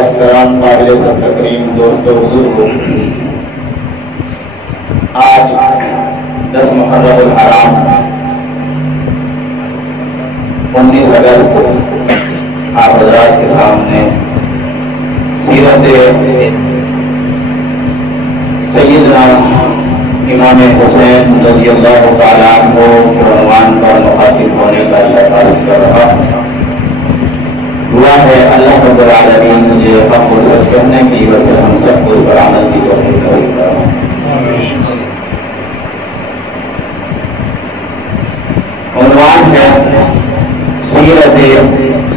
احترام قابل سب تکریم دوستوں بزرگوں، آج 10 محرم الحرام 19 اگست آپ حضرات کے سامنے سیرت سیدنا امام حسین رضی اللہ تعالیٰ عنہ کے عنوان پر مخاطب ہونے کا شرف حاصل کر رہا ہوں۔ دعا ہے اللہ رب العالمین مجھے حق و سچ کہنے کی اور پھر ہم سب کو اس پر عمل کی توفیق نصیب فرمائے۔ عنوان ہے سیرت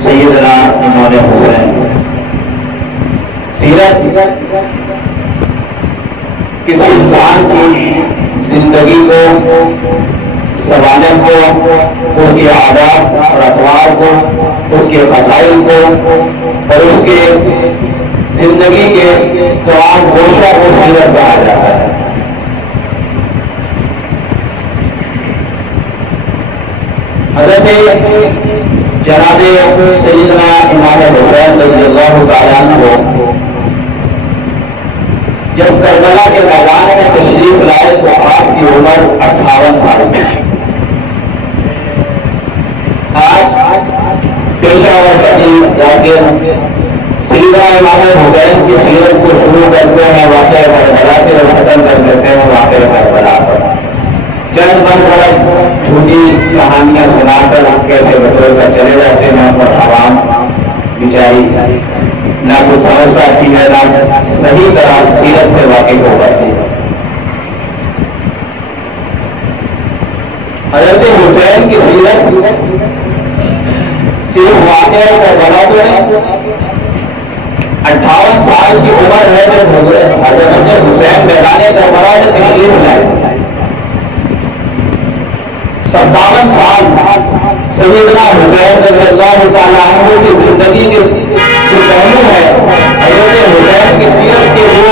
سیدنا امام حسین۔ سیرت کسی انسان کی زندگی کو، سوانح کو، اس کی عادات اور اطوار کو، اس کے مسائل کو اور اس کے زندگی کے تمام گوشہ کو سیرت کہا جاتا ہے۔ حضرت جناب سیدنا امام حسین رضی اللہ تعالیٰ عنہ جب کربلا کے میدان میں تشریف لائے تو آپ کی عمر 58 سال تھی۔ آج پیشاور شریف جا کے سیدنا امام حسین کی سیرت کو شروع کرتے ہیں، واقعہ کربلا سے ختم کر دیتے ہیں واقعہ کربلا پر۔ چند برس جھوٹی کہانیاں سنا کر کیسے بٹور کر چلے جاتے ہیں اور عوام بیچاری نہ کچھ سمجھ پاتی ہے، نہ صحیح طرح سیرت سے واقف ہو پاتی ہے۔ حضرت حسین کی سیرت صرف واقعہ کربلا تو ہے، 58 سال کی عمر ہے جب حضرت حسین میدان کربلا میں تشریف لائے۔ 57 سال سیدنا حسین رضی اللہ تعالیٰ عنہ کی زندگی کے جو پہلو ہے، حضرت حسین کی سیرت کے جو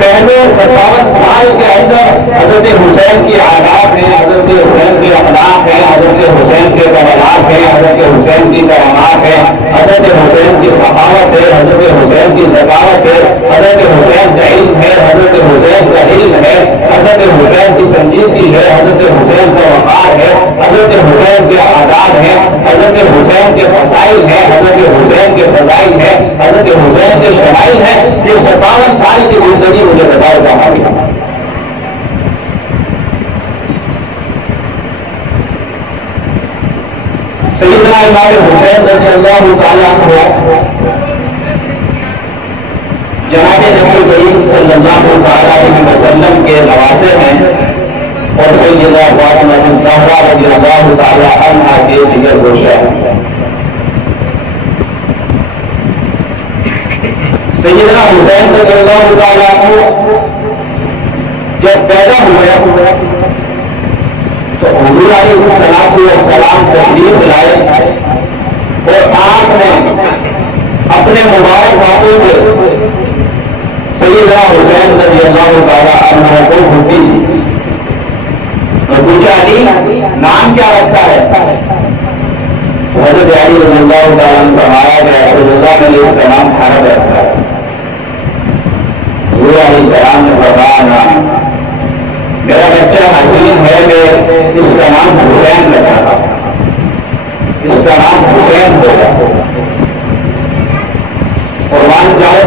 پہلو 57 سال کے اندر حضرت حسین کی عادات ہیں، حضرت حسین کے اخلاق ہیں، حضرت حسین کے کمالات ہیں، حضرت حسین کی کرامات ہیں، حضرت حسین کی سخاوت ہے، حضرت حسین کی ذکاوت ہے، حضرت حسین کا علم ہے، حضرت حسین کا علم ہے، حضرت حسین کی سنجیدگی ہے، حضرت حسین کا وقار ہے، حضرت حسین کے آداب ہیں، حضرت حسین کے مسائل ہیں، حضرت حسین کے فضائل ہیں، حضرت حسین کے شمائل ہیں۔ یہ 57 سال کی زندگی مجھے بتاؤ کہاں ہے۔ سیدنا امام حسین رضی اللہ تعالیٰ عنہ جناب نبی کریم صلی اللہ تعالیٰ علیہ وسلم کے نواسے ہیں اور سیدہ فاطمہ الزہرا رضی اللہ تعالیٰ عنہا کے جگر گوشہ ہیں۔ سیدنا حسین رضی اللہ تعالیٰ عنہ جب پیدا ہوئے تو حضور علیہ السلام تشریف لائے اور آپ نے اپنے مبارک ہاتھوں سے سیدنا حسین رضی اللہ تعالیٰ عنہ کو گھٹی دی اور پوچھا علی نام کیا رکھا ہے؟ حضرت علی رضی اللہ تعالیٰ عنہ فرمایا گیا علیہ السلام حرب رکھا ہے۔ حضور علیہ السلام نے فرمایا میرا بچہ حسین ہے، میں اس کا نام حسین رکھا تھا، اس کا نام حسین ہوگا۔ قربان جاؤ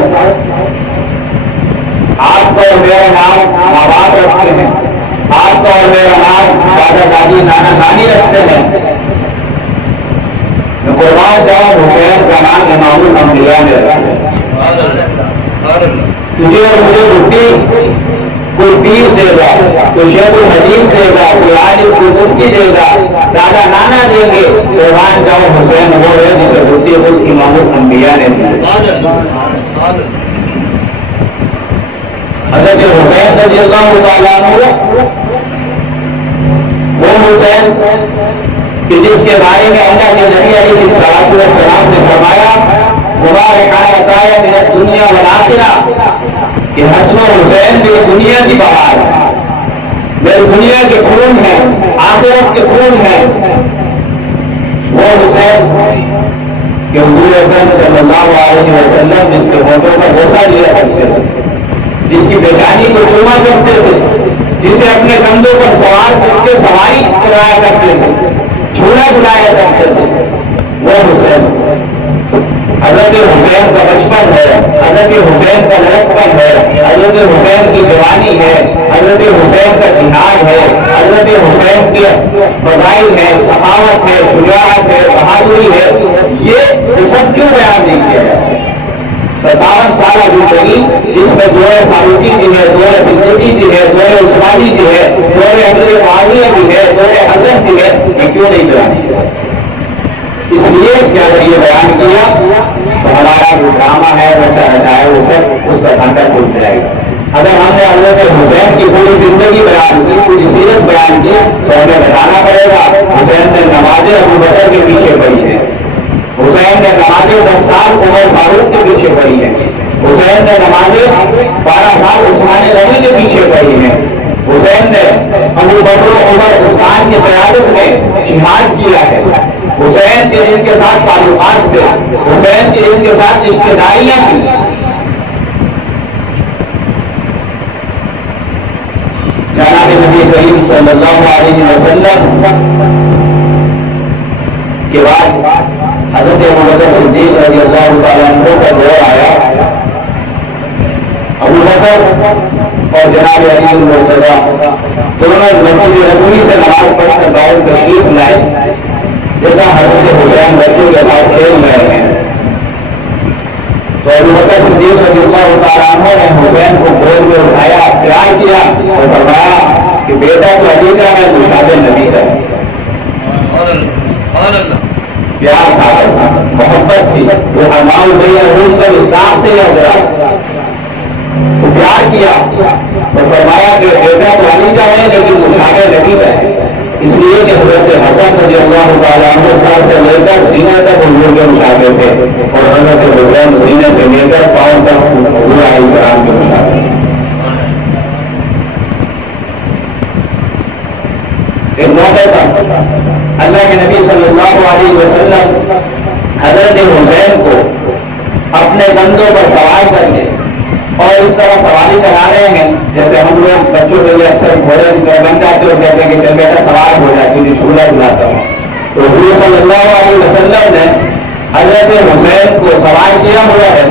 آپ کا اور میرا نام ماں باپ رکھتے ہیں، آپ کا اور میرا نام دادا دادی نانا نانی رکھتے ہیں، قربان جاؤ حسین کا نام امام الانبیاء نے رکھا ہے۔ تجھے اور مجھے چھٹی کوئی پیر دے گا، کوئی شیخ الحدیث دے گا، کوئی عالم، کوئی مفتی دے گا، دادا نانا دیں گے، قربان جاؤ حسین وہ ہے جسے چھٹی خود امام الانبیاء نے دی۔ حضرت حسین رضی اللہ تعالیٰ عنہ وہ حسین کہ جس کے بارے میں اللہ کے نبی علیہ السلام نے فرمایا دنیا والآخرہ کہ حسن و حسین میری دنیا کی بہار ہے، میری دنیا کے خون ہے، آخرت کے خون ہے۔ وہ حسین کہ حضور اکرم صلی اللہ علیہ وسلم جس کے ہونے کیا کرتے تھے، جس کی پیشانی کو چوما کرتے تھے، جسے اپنے کندھوں پر سوار کر کے سواری کرایا کرتے تھے، جھولا بلایا کرتے تھے، وہ حسین۔ حضرت حسین کا بچپن ہے، حضرت حسین کا لڑکپن ہے، حضرت حسین کی جوانی ہے، حضرت حسین کا جہاد ہے، حضرت حسین کے فضائل ہے، سخاوت ہے، شجاعت ہے، بہادری ہے، یہ سب کیوں بیان نہیں کیا جاتا؟ 57 سالہ زندگی جس میں دور فاروقی بھی ہے، دور صدیقی بھی ہے، دور عثمانی بھی ہے، دور حضرت معاویہ بھی ہے، دور حسن بھی ہے، یہ کیوں نہیں بیان کیا؟ اس لیے کہ اگر یہ بیان کیا تو ہمارا جو ڈرامہ ہے رچا رچایا وہ سب اس کا گھنٹہ ٹوٹ جائے گا۔ اگر ہم نے حضرت حسین کی پوری زندگی بیان کی، پوری سیرت بیان کی، تو ہمیں بتانا پڑے گا حسین نے نمازیں ابو بکر کے پیچھے پڑھی ہے، حسین نے نمازیں 10 سال عمر فاروق کے پیچھے پڑھی ہے، حسین نے نمازیں 12 سال عثمان غنی کے پیچھے پڑھی ہے، حسین نے ابو بکر عمر عثمان کی قیادت میں جہاد کیا ہے، حسین کے ان کے ساتھ تعلقات تھے، حسین کے ان کے ساتھ رشتے داریاں تھیں۔ جناب نبی کریم صلی اللہ علیہ وسلم کے بعد حضرت ابو بکر صدیق رضی اللہ تعالیٰ عنہ کا دور آیا۔ ابو بکر اور جناب علی المرتضیٰ دونوں مسجد نبوی سے نماز پڑھ کر باہر تشریف لائے، دیکھا حضرت حسین بچوں کے ساتھ کھیل رہے ہیں، تو ابو بکر صدیق رضی اللہ تعالیٰ عنہ نے حسین کو گود میں اٹھایا، پیار کیا اور فرمایا کہ بیٹا تو علی کا ہے، مشابہ نبی کا ہے۔ پیار تھا، محبت تھی، وہ حمال بھیا روز کا استاف تھے یا ذرا تو پیار کیا اور فرمایا کہ بیٹا تو علی کا ہے لیکن مشابہ نبی کا ہے، اس لیے کہ حضرت حسن رضی اللہ تعالیٰ عنہ سر سے لے کر سینے تک حضور کے مشابہ تھے، اور حضرت حسین سینے سے لے کر پاؤں تک حضور علیہ السلام کے مشابہ تھے۔ ایک موقع تھا اللہ کے نبی صلی اللہ علیہ وسلم حضرت حسین کو اپنے کندھوں پر سوار کر کے اور اس طرح سواری کرا رہے ہیں جیسے ہم لوگ بچوں کے لیے اکثر گھوڑے بن جاتے ہو، کہتے ہیں کہ چل بیٹا سوار ہو جائے، تجھے جھولا دلاتا ہوں۔ تو حضور صلی اللہ علیہ وسلم نے حضرت حسین کو سوار کیا ہوا ہے،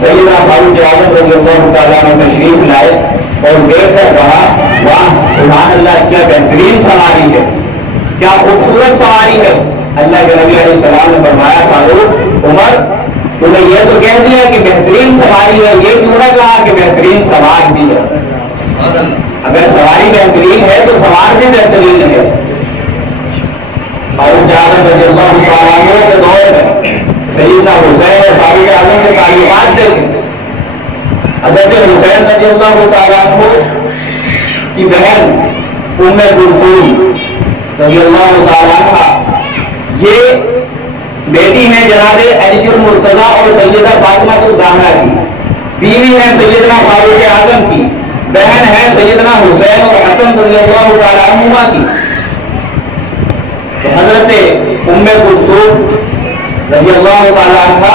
سیدنا فاروق اعظم رضی اللہ تعالیٰ عنہ تشریف لائے اور دیکھ کر کہا واہ سبحان اللہ، کیا بہترین سواری ہے، کیا خوبصورت سواری ہے۔ اللہ کے نبی علیہ السلام نے فرمایا فاروق عمر تم نے یہ تو کہہ دیا کہ بہترین سواری ہے، یہ کیوں نہ کہا کہ بہترین سوار بھی ہے؟ اگر سواری بہترین ہے تو سوار بھی بہترین ہے۔ فاروق اعظم رضی اللہ تعالیٰ عنہ کے دور میں سیدنا حسین اور فاروق اعظم کے تعلقات دیکھیں۔ حضرت حسین رضی اللہ تعالیٰ عنہ کی بہن ام کلثوم رضی اللہ تعالیٰ عنہ یہ بیٹی ہے جناب علی المرتضیٰ اور سیدہ فاطمہ الزہرا کی، بیوی ہے سیدنا فاروق اعظم کی، بہن ہے سیدنا حسین اور حسن رضی اللہ تعالیٰ عنہما کی۔ تو حضرت ام کلثوم رضی اللہ تعالیٰ عنہ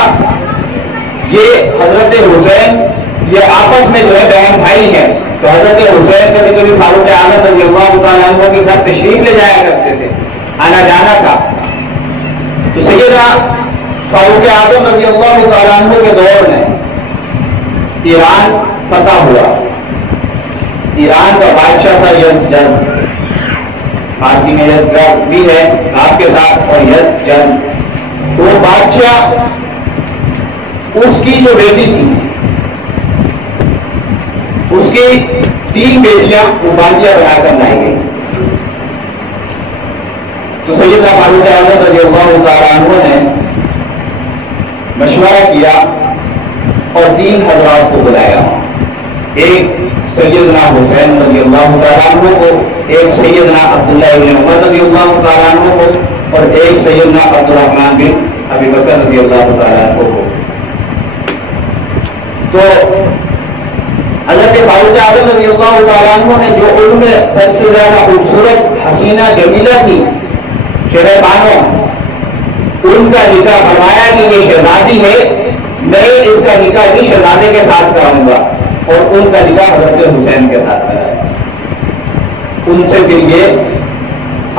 یہ حضرت حسین یہ آپس میں جو ہے بہن بھائی ہیں، تو حضرت حسین کبھی کبھی فاروق اعظم رضی اللہ تعالیٰ عنہ کے گھر تشریف لے جایا کرتے تھے، آنا جانا تھا۔ تو سیدنا فاروق اعظم رضی اللہ تعالیٰ عنہ کے دور میں ایران فتح ہوا، ایران کا بادشاہ تھا یزجن، فارسی میں یزجن بھی ہے آپ کے ساتھ، اور یزجن تو وہ بادشاہ اس کی جو بیٹی تھی اس کی 3 بیٹیاں وہ باندیاں بنا کر لائی گئی۔ تو سیدنا فاروق اعظم رضی اللہ تعالیٰ عنہ نے مشورہ کیا اور 3 حضرات کو بلایا، ایک سیدنا حسین رضی اللہ تعالیٰ عنہ کو، ایک سیدنا عبداللہ بن عمر رضی اللہ تعالیٰ عنہ کو، اور ایک سیدنا عبدالرحمن بن ابی بکر رضی اللہ تعالیٰ عنہ کو۔ تو حضرت فاروق اعظم رضی اللہ تعالیٰ عنہ نے جو ان میں سب سے زیادہ خوبصورت حسینہ جمیلہ تھی شہر بانو، ان کا نکاح فرمایا کہ یہ شہزادی ہے میں اس کا نکاح بھی شہزادے کے ساتھ کراؤں گا، اور ان کا نکاح حضرت حسین کے ساتھ کرایا۔ ان سے پھر یہ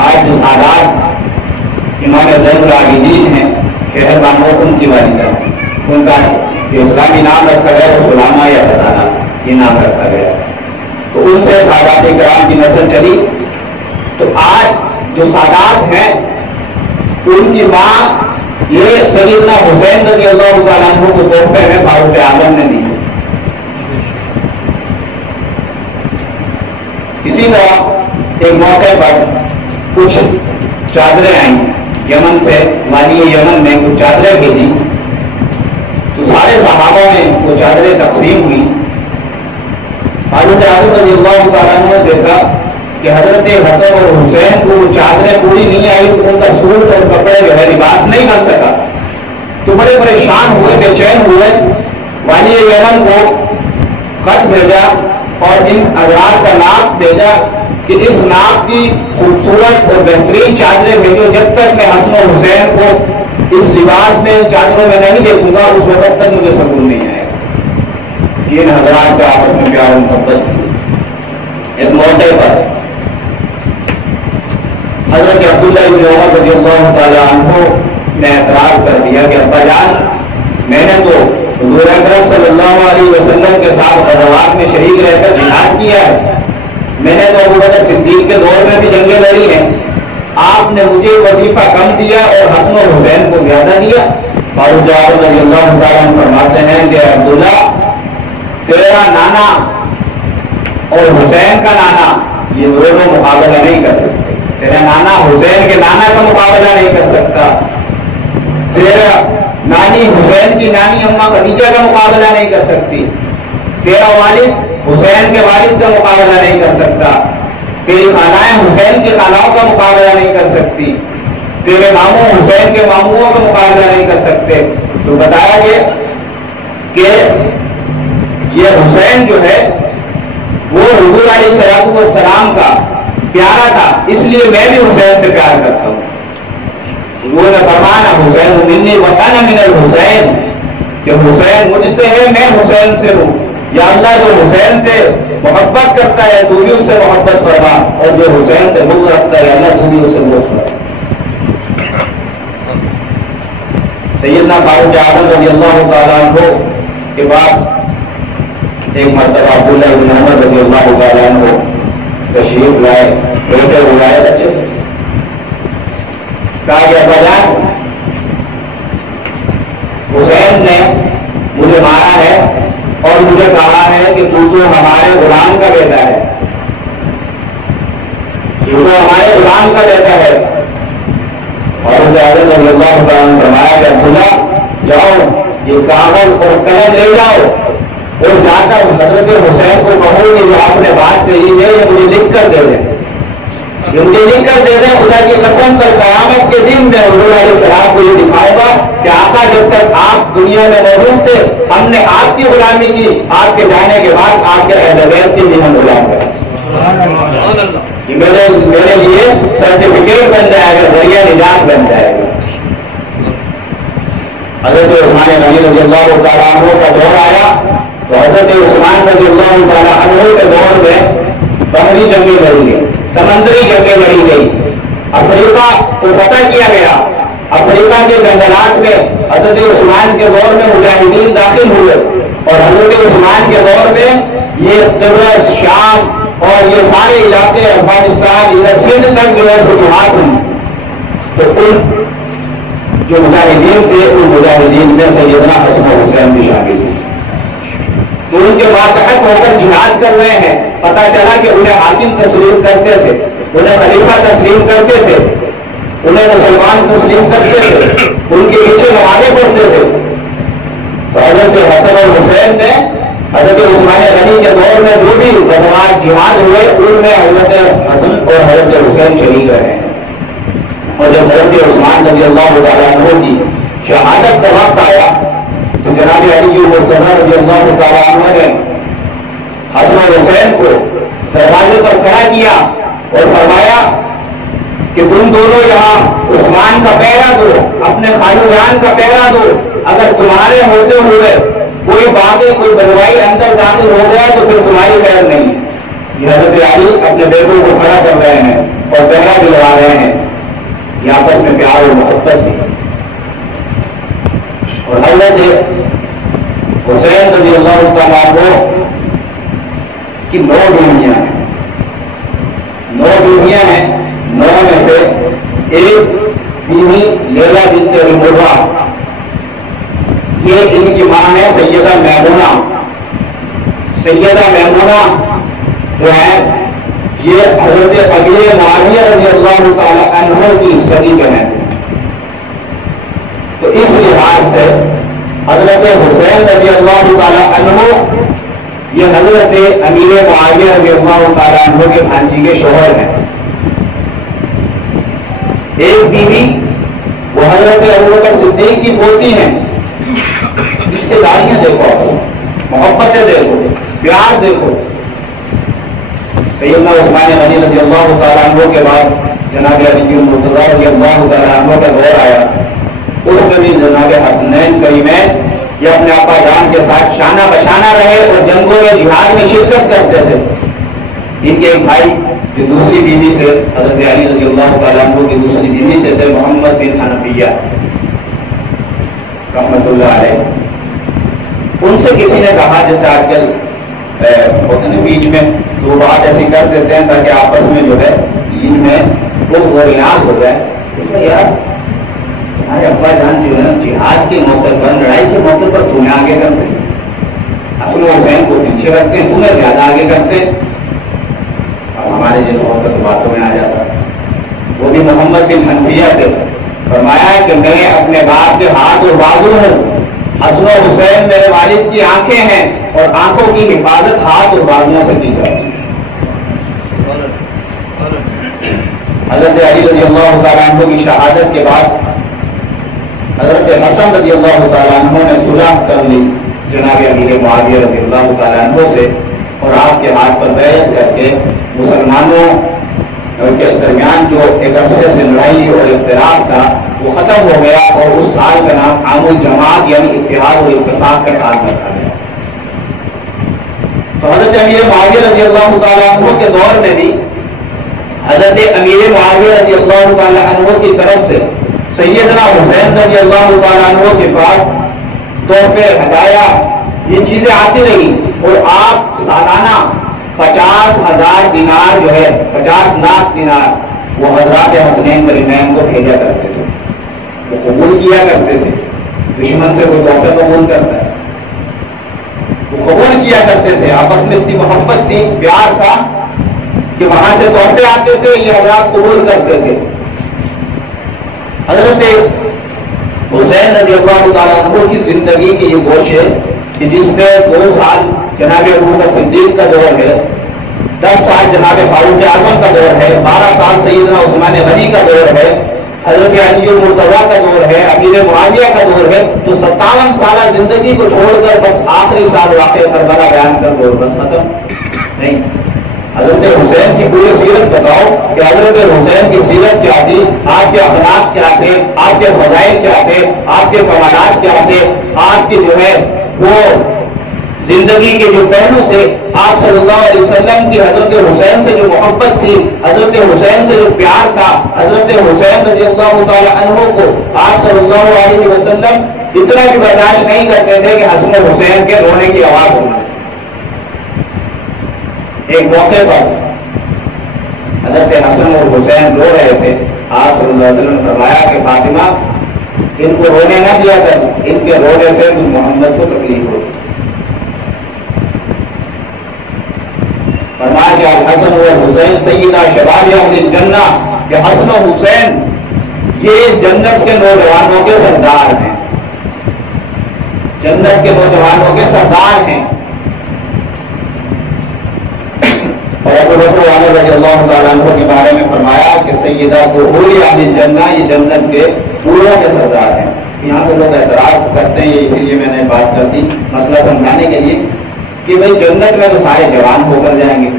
آج جو سادات امام زین العابدین ہیں شہر بانو، ان کی والدہ، ان کا جو اسلامی نام رکھا گیا وہ سلامہ یا خزانہ یہ نام رکھا گیا، تو ان سے سادات کرام کی نسل چلی۔ تو آج جو سادات ہیں ان کی ماں یہ سیدنا حسین رضی اللہ تعالیٰ عنہ کو تحفے میں فاروق اعظم نے دی۔ اسی طرح ایک موقع پر کچھ چادریں آئیں یمن سے، والی یمن نے کچھ چادریں بھیجی، تو سارے صحابہ میں وہ چادریں تقسیم ہوئی۔ فاروق اعظم رضی اللہ تعالیٰ عنہ نے دیکھا کہ حضرت حسن اور حسین کو وہ چادریں پوری نہیں آئی، ان کا سوٹ اور کپڑے جو ہے لباس نہیں بن سکا، تو بڑے پریشان ہوئے، بے چین ہوئے۔ والی یمن کو خط بھیجا اور ان حضرات کا نام بھیجا کہ اس نام کی خوبصورت اور بہترین چادریں بھیجو، جب تک میں حسن اور حسین کو اس لباس میں چادروں میں نہیں دیکھوں گا اس وقت تک مجھے سکون نہیں آئے گا۔ ان حضرات کا آپس میں پیار و محبت تھی۔ ایک موقع پر حضرت عبداللہ بن عمر رضی اللہ تعالیٰ عنہ نے اعتراض کر دیا کہ ابا جان، میں نے تو حضور اکرم صلی اللہ علیہ وسلم کے ساتھ غزوات میں شریک رہ کر جہاد کیا ہے، میں نے تو ابو بکر صدیق کے دور میں بھی جنگیں لڑی ہیں، آپ نے مجھے وظیفہ کم دیا اور حسن اور حسین کو زیادہ دیا۔ فاروق اعظم رضی اللہ تعالیٰ عنہ فرماتے ہیں کہ عبداللہ، تیرا نانا اور حسین کا نانا یہ دونوں مقابلہ نہیں کر سکتے، تیرا نانا حسین کے نانا کا مقابلہ نہیں کر سکتا، تیرا نانی حسین کی نانی اماں خدیجہ کا مقابلہ نہیں کر سکتی، تیرا والد حسین کے والد کا مقابلہ نہیں کر سکتا، تیری خالائیں حسین کی خالاؤں کا مقابلہ نہیں کر سکتی، تیرے ماموں حسین کے ماموں کا مقابلہ نہیں کر سکتے۔ تو بتایا گیا کہ یہ حسین جو ہے وہ حضور علیہ السلام کا پیارا تھا، اس لیے میں بھی حسین سے پیار کرتا ہوں۔ وہ نے فرمایا حسین منی وکانا من الحسین، کہ حسین مجھ سے ہے، میں حسین سے ہوں، یا اللہ جو حسین سے محبت کرتا ہے تو بھی اس سے محبت فرما، اور جو حسین سے بغض رکھتا ہے اللہ تو بھی اس سے بغض فرما۔ سیدنا فاروق اعظم رضی اللہ تعالیٰ عنہ کے پاس ایک مرتبہ عبداللہ بن عمر رضی اللہ تعالیٰ عنہ تشریف لائے، بیٹے ہوئے بچے، کہا کہ ابا جان، حسین نے مجھے مارا ہے اور مجھے کہا ہے کہ تو ہمارے غلام کا بیٹا ہے، تو ہمارے غلام کا بیٹا ہے۔ اور اعظم رضی اللہ تعالیٰ نے فرمایا کہ عبداللہ جاؤ، یہ کاغذ اور قلم لے جاؤ اور جا کر حضرت حسین کو کہو کہ جو آپ نے بات کہی ہے یہ مجھے لکھ کر دے دیں، یہ مجھے لکھ کر دے دیں، خدا کی قسم پر قیامت کے دن میں حضور علیہ السلام کو یہ دکھاؤں گا کہ آقا جب تک آپ دنیا میں موجود تھے ہم نے آپ کی غلامی کی، آپ کے جانے کے بعد آپ کے اہل بیت کی بھی ہم غلام کریں، یہ میرے لیے سرٹیفکیٹ بن جائے گا، ذریعہ نجات بن جائے گا۔ حضرت عثمان غنی رضی اللہ تعالیٰ عنہ کا دور آیا تو حضرت عثمان رضی اللہ تعالیٰ عنہ کے دور میں بحری جنگیں لڑی گئی، سمندری جنگیں لڑی گئی، افریقہ کو فتح کیا گیا، افریقہ کے جنگلات میں حضرت عثمان کے دور میں مجاہدین داخل ہوئے، اور حضرت عثمان کے دور میں یہ طبرس، شام اور یہ سارے علاقے افغانستان ادھر سندھ تک جو ہے فتوحات ہوئی۔ تو ان جو مجاہدین تھے ان مجاہدین میں سیدنا حسن و حسین بھی شامل تھے، تو ان کے ماتحت ہو کر جہاد کر رہے ہیں۔ پتہ چلا کہ انہیں حاکم تسلیم کرتے تھے، انہیں خلیفہ تسلیم کرتے تھے، انہیں مسلمان تسلیم کرتے تھے، ان کے پیچھے نمازیں پڑھتے تھے۔ تو حضرت حسن اور حسین نے حضرت عثمان غنی کے دور میں جو بھی غزوات جہاد ہوئے ان میں حضرت حسن اور حضرت حسین شریک رہے ہیں، اور جب حضرت عثمان رضی اللہ تعالیٰ عنہ کی شہادت کا وقت آیا تو جناب علی مرتضیٰ رضی اللہ تعالیٰ عنہ نے حسن و حسین کو دروازے پر کھڑا کیا اور فرمایا کہ تم دونوں یہاں عثمان کا پہرا دو، اپنے خالو جان کا پہرا دو، اگر تمہارے ہوتے ہوئے کوئی باتیں کوئی بدوائی اندر داخل ہو گیا تو پھر تمہاری خیر نہیں. یہ حضرت علی اپنے بیٹوں کو کھڑا کر رہے ہیں اور پہرا دلوا رہے ہیں. یہ آپس میں پیار اور محبت تھی. اور حضرت حسین رضی اللہ تعالیٰ عنہ کی 9 بیویاں ہیں. 9 بیویاں ہیں. 9 میں سے ایک بیوی لیلا بنت مرہ، یہ ان کی ماں ہے سیدہ میمونہ. سیدہ میمونہ جو ہے یہ حضرت امیر معاویہ رضی اللہ تعالی عنہ کی سگی بہن. تو اس لحاظ سے حضرت حسین رضی اللہ تعالی عنہ یہ حضرت امیر معاویہ رضی اللہ تعالی عنہ کے بھانجی کے شوہر ہیں. ایک بیوی وہ حضرت ابوبکر صدیق کی پوتی ہیں. رشتے داریاں دیکھو، محبتیں دیکھو، پیار دیکھو. سیدنا عثمان غنی رضی اللہ تعالیٰ عنہ کے بعد جناب علی مرتضیٰ رضی اللہ تعالیٰ عنہ کا دور آیا. اس میں بھی جناب حسنین کریمین یہ اپنے آپا جان کے ساتھ شانہ بشانہ رہے اور جنگوں میں جہاد میں شرکت کرتے تھے. ان کے ایک بھائی جو دوسری بیوی سے حضرت علی رضی اللہ تعالیٰ عنہ کی دوسری بیوی سے تھے محمد بن حنفیہ رحمت اللہ علیہ. ان سے کسی نے کہا جیسے آج کل ہوتے ہیں بیچ میں تو وہ بات ایسی کر دیتے ہیں تاکہ آپس میں جو ہے ان میں بغض اور اناد ہو جائے. یار تمہارے ابا جان جو ہے جہاد کے موقع پر، لڑائی کے موقع پر تمہیں آگے کرتے ہیں، حسن و حسین کو پیچھے رکھتے ہیں، تمہیں زیادہ آگے کرتے ہیں. اب ہمارے جیسے ہوتا تو باتوں میں آ جاتا. وہ بھی محمد بن حنفیہ تھے. فرمایا کہ میں اپنے باپ کے ہاتھ اور بازو ہوں. حسن و حسین میرے والد کی آنکھیں ہیں اور آنکھوں کی حفاظت ہاتھ اور بازوؤں سے کی جاتی ہے. حضرت علی رضی اللہ تعالیٰ عنہ کی شہادت کے بعد حضرت حسن رضی اللہ تعالیٰ عنہ نے صلح کر لی جناب امیر معاویہ رضی اللہ تعالیٰ عنہ سے اور آپ کے ہاتھ پر بیعت کر کے مسلمانوں کے درمیان جو ایک عرصے سے لڑائی اور اختلاف تھا وہ ختم ہو گیا اور اس سال کا نام عام الجماعت یعنی اتحاد اور اتفاق کا سال رکھا گیا. تو حضرت امیر معاویہ رضی اللہ تعالیٰ عنہ کے دور میں بھی حضرت امیر معاویہ رضی اللہ تعالیٰ عنہ کی طرف سے سیدنا حسین رضی اللہ تعالیٰ عنہ کے پاس تحفے ہدایہ یہ چیزیں آتی رہی اور آپ سالانہ 50,000 دینار جو ہے 50 لاکھ دینار وہ حضرات حسنین کریمین کو بھیجا کرتے تھے. وہ قبول کیا کرتے تھے. دشمن سے کوئی تحفے قبول کرتا ہے وہ قبول کیا کرتے تھے. آپس میں اتنی محبت تھی، پیار تھا کہ وہاں سے تحفے آتے تھے، یہ حضرات قبول کرتے تھے. حضرت حسین رضی اللہ تعالیٰ عنہ کی زندگی کی یہ گوشے کہ جس میں 2 سال جناب ابوبکر صدیق کا دور ہے، 10 سال جناب فاروق اعظم کا دور ہے، 12 سال سیدنا عثمان غنی کا دور ہے، حضرت علی مرتضیٰ کا دور ہے، امیر معاویہ کا دور ہے. تو 57 سالہ زندگی کو چھوڑ کر بس آخری سال واقع کربلا بیان کر دو بس ختم نہیں. حضرت حسین کی پوری سیرت بتاؤ کہ حضرت حسین کی سیرت کیا تھی، آپ کے اخلاق کیا تھے، آپ کے فضائل کیا تھے، آپ کے کمالات کیا تھے، آپ کی جو ہے وہ زندگی کے جو پہلو تھے. آپ صلی اللہ علیہ وسلم کی حضرت حسین سے جو محبت تھی، حضرت حسین سے جو پیار تھا، حضرت حسین رضی اللہ تعالی عنہ کو آپ صلی اللہ علیہ وسلم اتنا بھی برداشت نہیں کرتے تھے کہ حسن حسین کے رونے کی آواز ہونا. ایک موقع پر حضرت حسن اور حسین رو رہے تھے. آپ صلی اللہ علیہ وسلم نے فرمایا کہ فاطمہ ان کو رونے نہ دیا کر، ان کے رونے سے محمد کو تکلیف ہوتی. فرمایا کہ الحسن والحسین سیدہ شباب اہل الجنہ کہ حسن و حسین یہ جنت کے نوجوانوں کے سردار ہیں، جنت کے نوجوانوں کے سردار ہیں. اور ابو بکر رضی اللہ تعالیٰ عنہ کے بارے میں فرمایا کہ سیدہ حوری اہل الجنہ یہ جنت کے پوروں کے سردار ہیں. یہاں پہ لوگ اعتراض کرتے ہیں، اسی لیے میں نے بات کر دی مسئلہ سمجھانے کے لیے کہ بھئی جنت میں تو سارے جوان ہو کر جائیں گے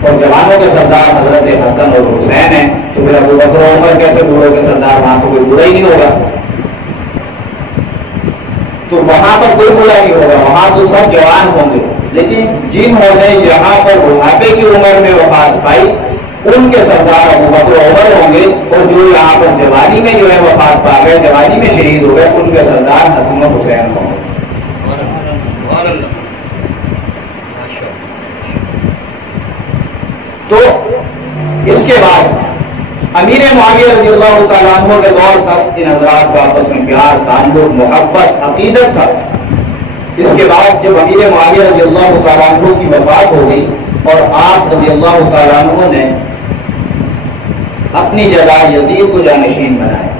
اور جوانوں کے سردار حضرت حسن اور حسین ہیں، تو پھر ابو بکر عمر کیسے بوڑھوں کے سردار؟ وہاں تو کوئی بوڑھا ہی نہیں ہوگا. تو وہاں پر کوئی بلا نہیں ہوگا، وہاں تو سب جوان ہوں گے، لیکن جنہوں نے یہاں پر بڑھاپے کی عمر میں وفات پائی ان کے سردار ابو بکر عمر ہوں گے، اور جو یہاں پر جوانی میں جو ہے وفات پا گئے، جوانی میں شہید ہو گئے، ان کے سردار حسن و حسین ہوں گے۔ تو اس کے بعد امیر معاویہ رضی اللہ تعالیٰ عنہ کے دور تک ان حضرات کا آپس میں پیار، تعلق، محبت، عقیدت تھا۔ اس کے بعد جب امیر معاویہ رضی اللہ تعالیٰ عنہ کی وفات ہو گئی اور آپ رضی اللہ تعالیٰ عنہ نے اپنی جگہ یزید کو جانشین بنایا،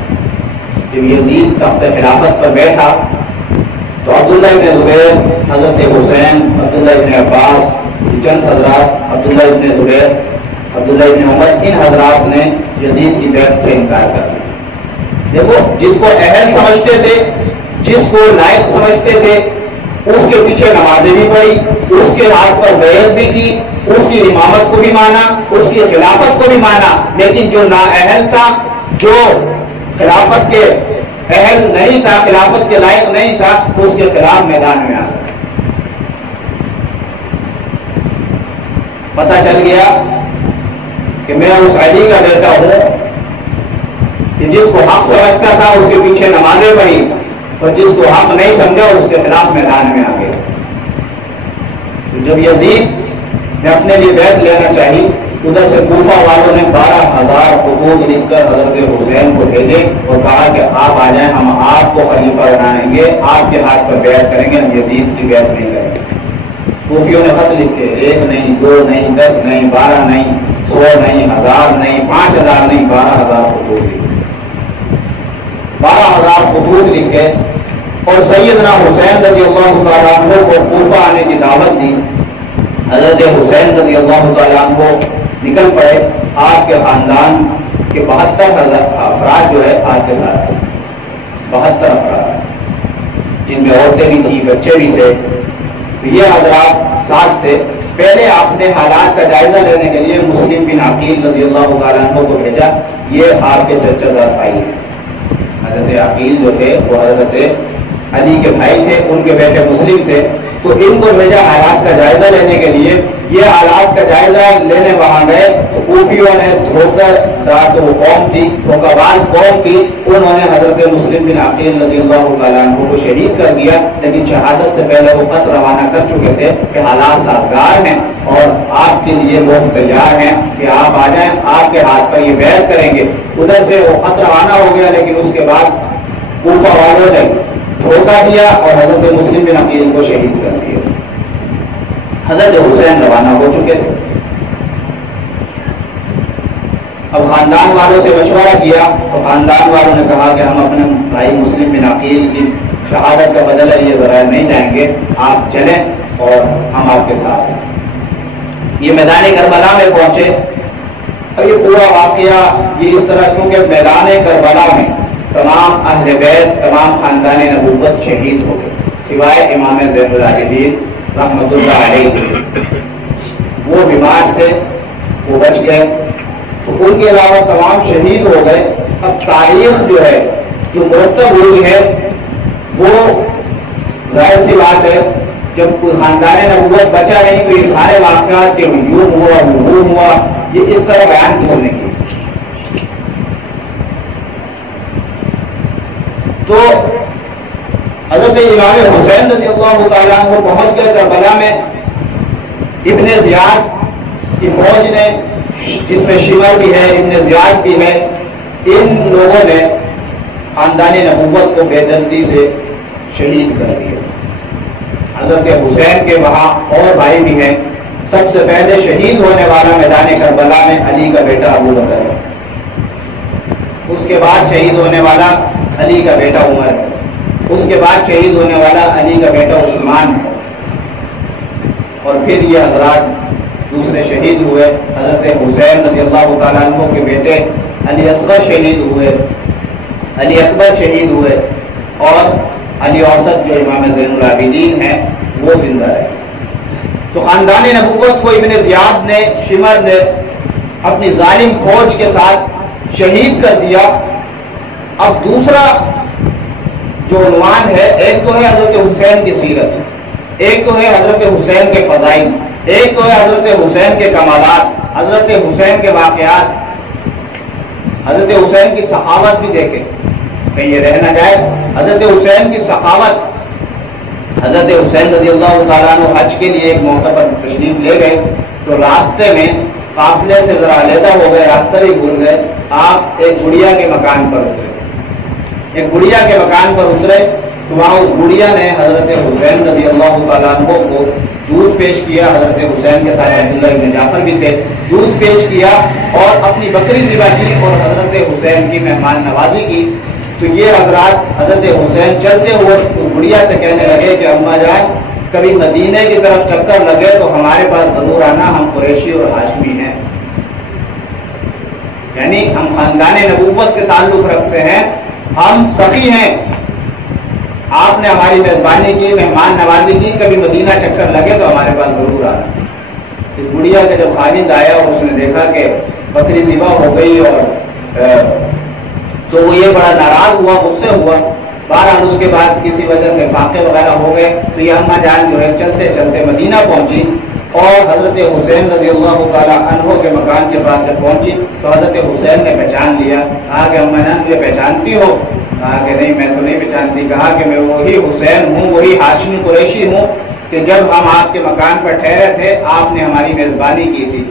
جب یزید تخت خلافت پر بیٹھا تو عبداللہ ابن زبیر، حضرت حسین، عبداللہ ابن عباس، چند حضرات، عبداللہ ابن زبیر، عبداللہ ابن عمر، ان حضرات نے یزید کی بیعت سے انکار کر دیا۔ دیکھو، جس کو اہل سمجھتے تھے، جس کو لائق سمجھتے تھے، اس کے پیچھے نمازیں بھی پڑھی، اس کے ہاتھ پر بیعت بھی کی، اس کی امامت کو بھی مانا، اس کی خلافت کو بھی مانا، لیکن جو نااہل تھا، جو خلافت کے اہل نہیں تھا، خلافت کے لائق نہیں تھا، اس کے خلاف میدان میں آ گیا۔ پتہ چل گیا کہ میں اس علی کا بیٹا ہوں کہ جس کو حق سمجھتا تھا اس کے پیچھے نمازیں پڑھی، اور جس کو حق نہیں سمجھا اس کے خلاف میدان میں آ گیا۔ تو جب یزید نے اپنے لیے بیعت لینا چاہی، ادھر سے کوفہ والوں نے 12,000 خطوط لکھ کر حضرت حسین کو بھیجے اور کہا کہ آپ آ جائیں، ہم آپ کو خلیفہ بنائیں گے، آپ کے ہاتھ پر بیعت کریں گے، ہم یزید کی بیعت نہیں کریں گے۔ کوفیوں نے خط لکھے، 1 نہیں، 2 نہیں، 10 نہیں، 12 نہیں، 100 نہیں، 1000 نہیں، 5000 نہیں، 12,000 خطوط لکھے، 12,000 خطوط لکھے، اور سیدنا حسین رضی اللہ تعالیٰ عنہ کو کوفہ آنے کی دعوت دی۔ حضرت حسین رضی اللہ تعالیٰ عنہ نکل پڑے، آپ کے خاندان کے 72,000 افراد جو ہے آپ کے ساتھ تھے، 72 افراد، جن میں عورتیں بھی تھیں، بچے بھی تھے، تو یہ حضرات ساتھ تھے۔ پہلے آپ نے حالات کا جائزہ لینے کے لیے مسلم بن عقیل رضی اللہ تعالیٰ عنہ کو بھیجا، یہ آپ کے چچا زاد بھائی ہیں۔ حضرت عقیل جو تھے وہ حضرت علی کے بھائی تھے، ان کے بیٹے مسلم تھے، تو ان کو بھیجا حالات کا جائزہ لینے کے لیے۔ یہ حالات کا جائزہ لینے وہاں گئے تو کوفیوں نے دھوکہ دار، تو وہ قوم تھی، دھوکہ باز قوم تھی، انہوں نے حضرت مسلم بن عقیل رضی اللہ تعالیٰ عنہ کو شہید کر دیا، لیکن شہادت سے پہلے وہ خط روانہ کر چکے تھے کہ حالات سازگار ہیں اور آپ کے لیے لوگ تیار ہیں کہ آپ آ جائیں، آپ کے ہاتھ پر یہ بیعت کریں گے۔ ادھر سے وہ خط روانہ ہو گیا، لیکن اس کے بعد کوفہ والوں نے دھوکہ دیا اور حضرت مسلم بن عقیل کو شہید کر دیا۔ حضرت حسین روانہ ہو چکے تھے۔ اب خاندان والوں سے مشورہ کیا تو خاندان والوں نے کہا کہ ہم اپنے بھائی مسلم بن عقیل کی شہادت کا بدلہ لیے بغیر نہیں جائیں گے، آپ چلیں اور ہم آپ کے ساتھ ہیں۔ یہ میدان کربلا میں پہنچے۔ اب یہ پورا واقعہ یہ اس طرح، کیونکہ میدان کربلا میں تمام اہل بیت، تمام خاندان نبوت شہید ہو گئے، سوائے امام زین العابدین رحمۃ اللہ علیہ۔ وہ بیمار تھے، وہ بچ گئے، تو ان کے علاوہ تمام شہید ہو گئے۔ اب تاریخ جو ہے، جو مرتب ہوئی ہے، وہ ظاہر سی بات ہے جب کوئی خاندان نبوت بچا نہیں تو یہ سارے واقعات کے یوں ہوا، وہ ہوا، یہ اس طرح بیان کس نے کیا؟ تو حضرت امام حسین رضی اللہ تعالیٰ عنہ پہنچ گئے کربلا میں۔ ابن زیاد کی فوج نے، جس میں شمر بھی ہے، ابن زیاد بھی ہے، ان لوگوں نے خاندان نبوت کو بے دردی سے شہید کر دیا۔ حضرت حسین کے وہاں اور بھائی بھی ہیں۔ سب سے پہلے شہید ہونے والا میدان کربلا میں علی کا بیٹا ابو بکر ہے، اس کے بعد شہید ہونے والا علی کا بیٹا عمر ہے، اس کے بعد شہید ہونے والا علی کا بیٹا عثمان ہے، اور پھر یہ حضرات دوسرے شہید ہوئے۔ حضرت حسین رضی اللہ تعالیٰ عنہ کے بیٹے علی اصغر شہید ہوئے، علی اکبر شہید ہوئے، اور علی اوسط جو امام زین العابدین ہیں وہ زندہ رہے۔ تو خاندان نبوت کو ابن زیاد نے، شمر نے اپنی ظالم فوج کے ساتھ شہید کر دیا۔ اب دوسرا جو عنوان ہے، ایک تو ہے حضرت حسین کی سیرت، ایک تو ہے حضرت حسین کے فضائل، ایک تو ہے حضرت حسین کے کمالات، حضرت حسین کے واقعات، حضرت حسین کی سخاوت بھی دیکھیں، کہیں یہ رہ نہ جائے۔ حضرت حسین کی سخاوت، حضرت حسین رضی اللہ تعالیٰ عنہ حج کے لیے ایک موقع پر تشریف لے گئے، تو راستے میں قافلے سے ذرا علیحدہ ہو گئے، راستہ بھی بھول گئے، آپ ایک گڑیا کے مکان پر اترے، ایک گڑیا کے مکان پر اترے تو وہاں اس گڑیا نے حضرت حسین رضی اللہ تعالیٰ عنہ کو دودھ پیش کیا، حضرت حسین کے ساتھ عبداللہ ابن جعفر بھی تھے، دودھ پیش کیا اور اپنی بکری ذبح کی اور حضرت حسین کی مہمان نوازی کی۔ تو یہ حضرات حضرت حسین چلتے ہوئے اس گڑیا سے کہنے لگے کہ اماں جان کبھی مدینے کی طرف چکر لگے تو ہمارے پاس ضرور آنا، ہم قریشی اور ہاشمی ہیں، یعنی ہم خاندان نبوت سے تعلق رکھتے ہیں، ہم سخی ہیں، آپ نے ہماری میزبانی کی، مہمان نوازی کی، کبھی مدینہ چکر لگے تو ہمارے پاس ضرور آنا۔ اس گڑیا کا جب خاوند آیا اور اس نے دیکھا کہ بکری ذبح ہو گئی اور تو وہ یہ بڑا ناراض ہوا، غصے ہوا، بہرحال اس کے بعد کسی وجہ سے فاقے وغیرہ ہو گئے، تو یہ اماں جان جو ہے چلتے چلتے مدینہ پہنچی اور حضرت حسین رضی اللہ تعالیٰ عنہ کے مکان کے پاس جب پہنچی تو حضرت حسین نے پہچان لیا، کہا کہ اماں جان مجھے پہچانتی ہو؟ کہا کہ نہیں میں تو نہیں پہچانتی۔ کہا کہ میں وہی حسین ہوں، وہی ہاشمی قریشی ہوں کہ جب ہم آپ کے مکان پر ٹھہرے تھے آپ نے ہماری میزبانی کی تھی،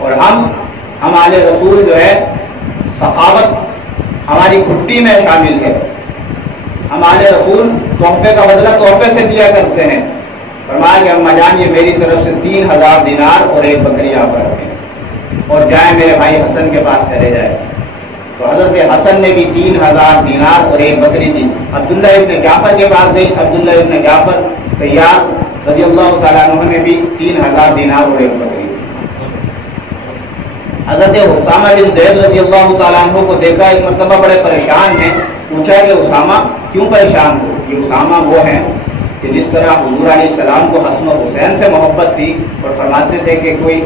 اور ہم آل رسول جو ہے سخاوت ہماری گھٹی میں شامل ہے، ہم آل رسول تحفے کا بدلہ تحفے سے دیا کرتے ہیں۔ فرمایا کہ اماں جان یہ میری طرف سے 3000 دینار اور ایک بکری آپ رکھیں اور جائیں میرے بھائی حسن کے پاس چلے جائیں۔ تو حضرت حسن نے بھی 3000 دینار اور ایک بکری دی، عبداللہ ابن جعفر کے پاس گئی، عبداللہ ابن جعفر تیار رضی اللہ تعالیٰ عنہ نے بھی 3000 دینار اور ایک بکری دی۔ حضرت اسامہ بن زید رضی اللہ تعالیٰ عنہ کو دیکھا، ایک مرتبہ بڑے پریشان ہیں، پوچھا کہ اسامہ کیوں پریشان ہو؟ یہ اسامہ وہ ہیں کہ جس طرح حضور علیہ السلام کو حسن و حسین سے محبت تھی اور فرماتے تھے کہ کوئی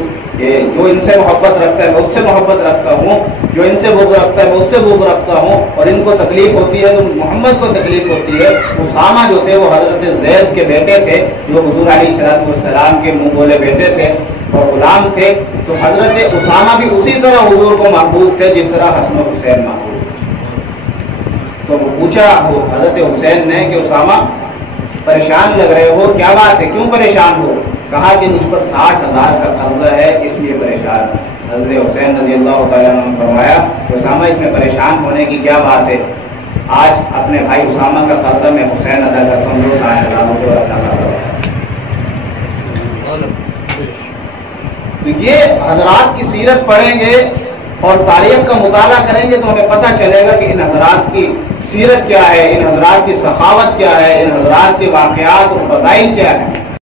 جو ان سے محبت رکھتا ہے میں اس سے محبت رکھتا ہوں، جو ان سے بغض رکھتا ہے میں اس سے بغض رکھتا ہوں، اور ان کو تکلیف ہوتی ہے تو محمد کو تکلیف ہوتی ہے۔ اسامہ جو تھے وہ حضرت زید کے بیٹے تھے، جو حضور علیہ السلام کے منہ بولے بیٹے تھے اور غلام تھے، تو حضرت اسامہ بھی اسی طرح حضور کو محبوب تھے جس طرح حسن و حسین محبوب تھے۔ تو وہ پوچھا حضرت حسین نے کہ اسامہ پریشان لگ رہے ہو، کیا بات ہے، کیوں پریشان ہو؟ کہا کہ مجھ پر 60,000 کا قرضہ ہے اس لیے پریشان۔ حضرت حسین رضی اللہ تعالیٰ عنہ نے فرمایا کہ اسامہ اس میں پریشان ہونے کی کیا بات ہے، آج اپنے بھائی اسامہ کا قرضہ میں حسین ادا کرتا ہوں، جو 60,000 روپے ادا کرتا ہوں۔ تو یہ حضرات کی سیرت پڑھیں گے اور تاریخ کا مطالعہ کریں گے تو ہمیں پتہ چلے گا کہ ان حضرات کی سیرت کیا ہے، ان حضرات کی سخاوت کیا ہے، ان حضرات کے واقعات اور فضائل کیا ہے۔